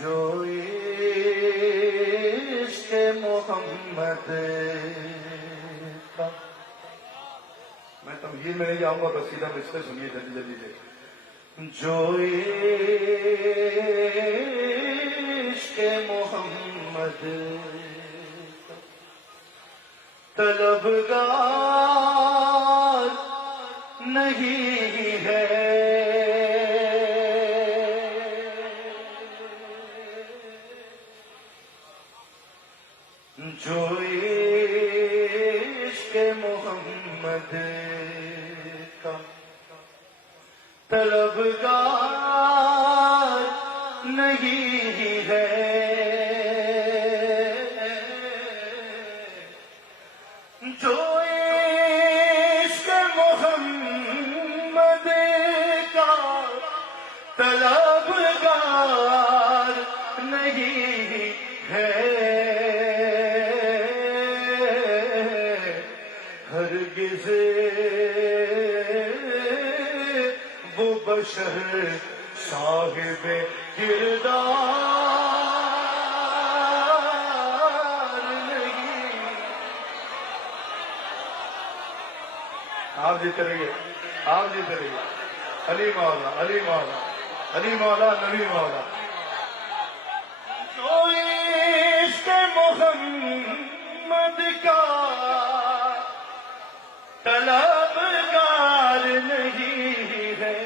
جو عشق محمد کا، میں تمہید میں نہیں جاؤں گا، بس سیدھا مجھ سے سنیے جلدی جلدی سے. جو عشق محمد کا طلبگار نہیں ہے، جو عشق محمد کا طلبگار نہیں ہے، جو عشق محمد کا طلبگار نہیں ہے، ہرگز وہ بشر صاحب کردار نہیں. آپ جیتے رہیے، آپ جیتے رہیے. علی مولا، علی مولا، علی مولا، نبی مولا. جو عشق محمد کا طلبگار نہیں ہے.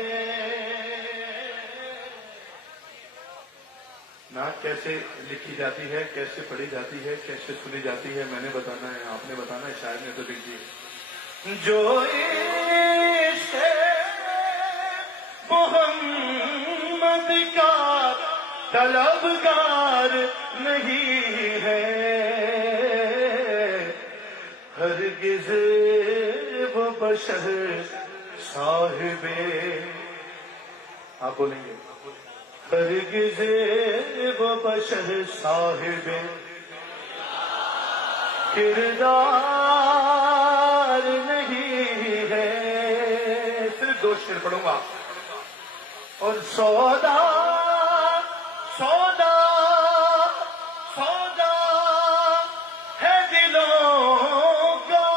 نعت کیسے لکھی جاتی ہے، کیسے پڑھی جاتی ہے، کیسے سنی جاتی ہے، میں نے بتانا ہے، آپ نے بتانا ہے، شاعر نے تو لکھ دی. جو عشق محمد کا طلبگار نہیں ہے، ہرگز وہ بشر صاحب، آپ بولیں گے، ہرگز وہ بشر صاحب کردار نہیں ہے. صرف دو شعر پڑھوں گا. اور سودا سودا سودا ہے دلوں کا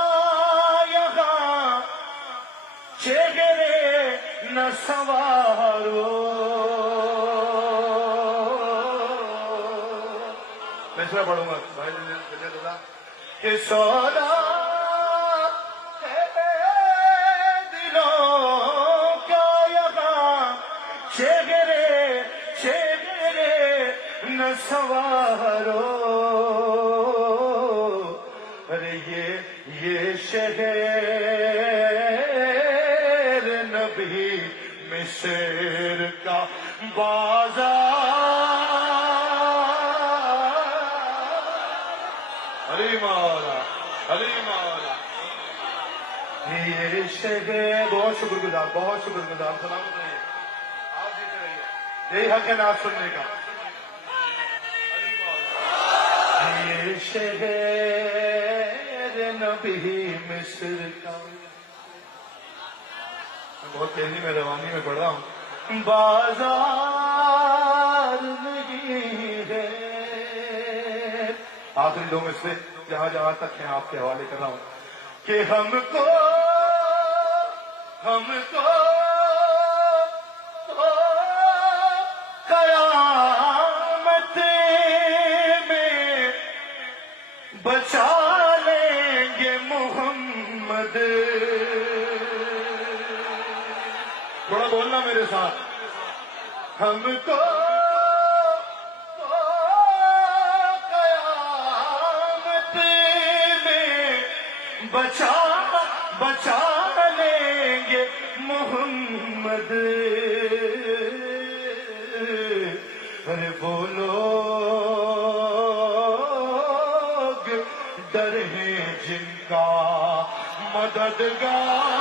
یہاں، چہرے نہ سنوارو. میں سر پڑھوں گا کہ سودا ہے دلوں کا یہاں، چہرے چہرے نہ سنوارو. ارے یہ شہر نبی مصر کا بازار، علی مولا، علی مولا. یہ شہر، بہت شکر گزار، بہت شکر گزار. سلامت رہیے، آپ جیتے رہیے. یہی حق ہے نعت سننے کا. علی مولا. یہ شہر نبی مصر کا، بہت تیزی میں روانی میں پڑھ رہا ہوں، بازار نہیں ہے. آخری دو میں سے جہاں جہاں تک ہیں آپ کے حوالے کر رہا ہوں کہ ہم کو قیامت میں بچا لیں گے محمد. تھوڑا بولنا میرے ساتھ. ہم کو قیامت میں بچا لیں گے محمد. ارے وہ لوگ ڈر ہیں جن کا مددگار